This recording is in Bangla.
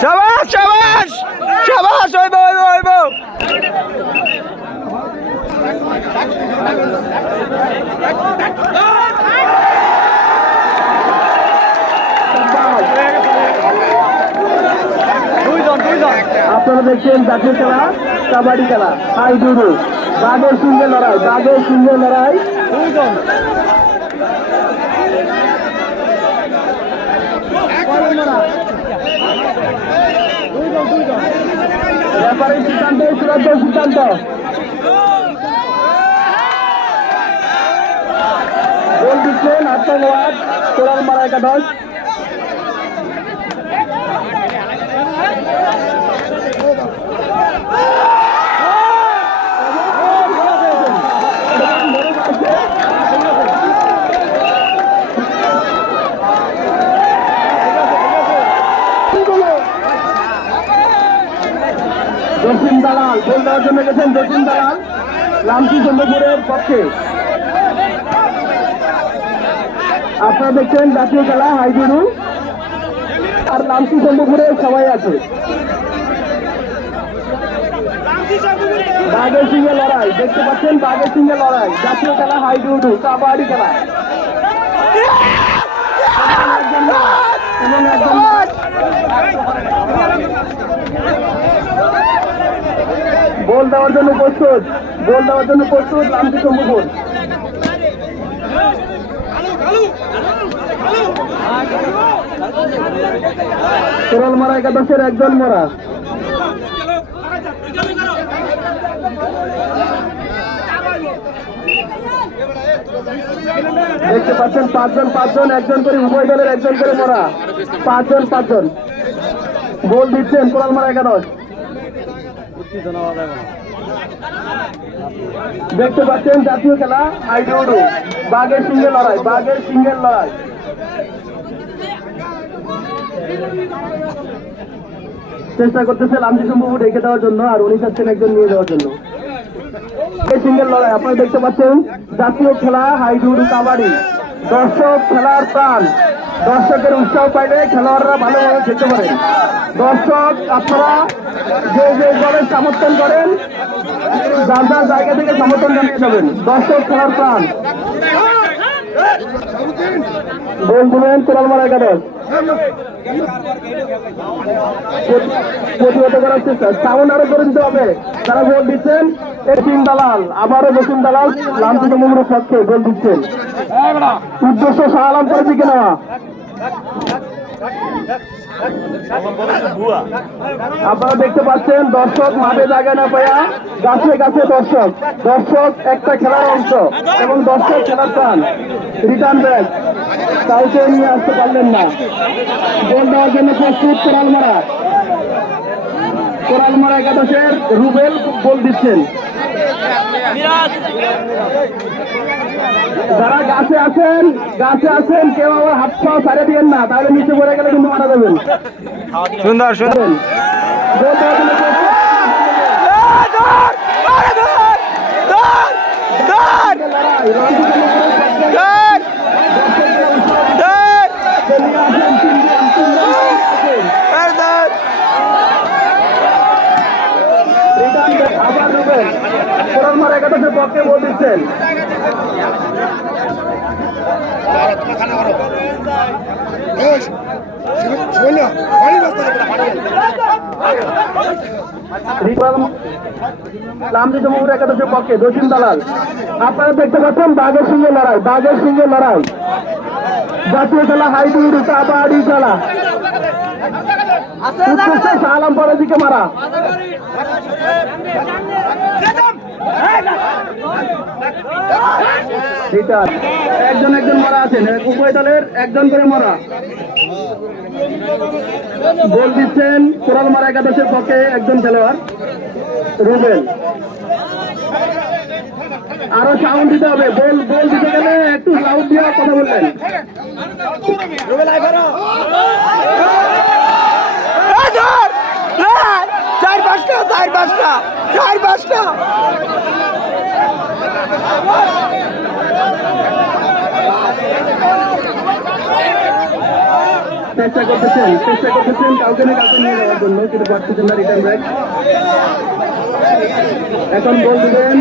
শাবাশ শাবাশ শাবাশ হইব হইব হইব আপনারা দেখছেন জাতীয় খেলা কাবাডি খেলা হাই জুডো বাঘের সঙ্গে লড়াই বাঘের সঙ্গে লড়াই ব্যাপারের সিদ্ধান্ত চূড়ান্ত সিদ্ধান্ত গোল দিচ্ছেন আত্মঘাত কোরাল মারা একাদশ জসিম দালাল গোল দেওয়ার জন্য গেছেন জসিম দালাল লামচি চন্দ্রপুরের পক্ষে আপনারা দেখছেন জাতীয় খেলা হাইজুডু আর লামচি চন্দ্রপুরের সবাই আছে বাঘের সিংহে লড়াই দেখতে পাচ্ছেন বাঘের সিংহে লড়াই জাতীয় খেলা হাইজুডু কাবাডি খেলা এবং একজন গোল দেওয়ার জন্য প্রস্তুত গোল দেওয়ার জন্য প্রস্তুত লামচি চন্দ্রপুর কোরাল মারা একাদশের একজন মারা দেখতে পাচ্ছেন পাঁচজন একজন করে উভয় দলের একজন করে মারা পাঁচজন গোল দিচ্ছেন কোরাল মারা একাদশ দেখতে পাচ্ছেন জাতীয় খেলা হাইডুডু বাঘের সিংহের লড়াই বাঘের সিংহের লড়াই চেষ্টা করতেছে লামচি সম্ভব রেখে দেওয়ার জন্য আর উনি চাচ্ছেন একজন নিয়ে যাওয়ার জন্য সিংহের লড়াই আপনারা দেখতে পাচ্ছেন জাতীয় খেলা হাইডুডু কাবাডি দর্শক খেলার প্রাণ দর্শকের উৎসাহ পাইলে খেলোয়াড়রা ভালোভাবে খেলতে পারেন দর্শক আপনারা যে যে দলের সমর্থন করেন যার যার জায়গা থেকে সমর্থন জানিয়ে যাবেন দর্শক খেলার প্রাণ গোল দিলেন কোরাল মারা একাদশ প্রতিহত করার চেষ্টা সাউন্ড আরো করে দিতে হবে তারা গোল দিচ্ছেন জসিম দালাল আবারও জসিম দালাল লামচি চন্দ্রপুরের পক্ষে গোল দিচ্ছেন উদ্দেশ্য শাহ আলমপুরের দিকে নেওয়া আপনারা দেখতে পাচ্ছেন দর্শক মাঠে জায়গা না পাইয়া গাছে গাছে দর্শক একটা খেলার অংশ এবং দর্শক খেলার প্রাণ রিটার্ন ব্যাক কাউকে নিয়ে আসতে পারলেন না গোল দেওয়ার জন্য প্রস্তুত কোরাল মারা একাদশের রুবেল গোল দিচ্ছেন যারা গাছে আছেন কেউ আবার হাত পাওয়া ছাড়ে দিবেন না তাহলে নিচে পড়ে গেলে কিন্তু মারা যাবেন সুন্দর সুন্দর আবার রুবেল কোরাল মারা একাদশের পক্ষে গোল দিচ্ছেন লামচি চন্দ্রপুর একাদশের পক্ষে জসিম দালাল আপনারা দেখতে পাচ্ছেন বাঘের সঙ্গে লড়াই জাতীয় খেলা হাইডুডু কাবাডি খেলা শাহ আলমপুরের দিকে মারা একজন মারা আছেন উভয় দলের একজন করে মারা গোল দিচ্ছেন কোরাল মারা একাদশের পক্ষে একজন খেলোয়াড় রুবেল আরো সাউন্ড দিতে হবে। বল বল দিতে গেলে একটু সাউন্ড দিয়ে কথা বলবেন। চার পাঁচটা চার পাঁচটা চার পাঁচটা চেষ্টা করতেছেন কাউকে না কাউকে নিয়ে যাওয়ার জন্য, কিন্তু পারতেছেন না রিটার্ন ব্যাক। এখন বল দিবেন।